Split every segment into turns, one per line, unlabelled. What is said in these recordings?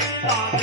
Stop.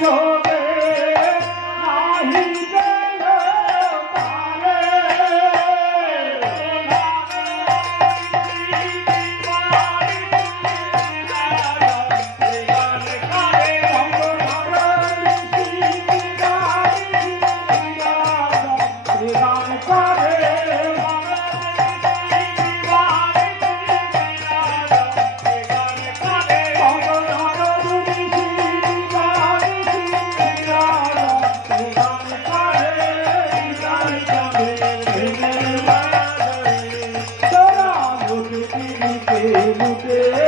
করে মুখে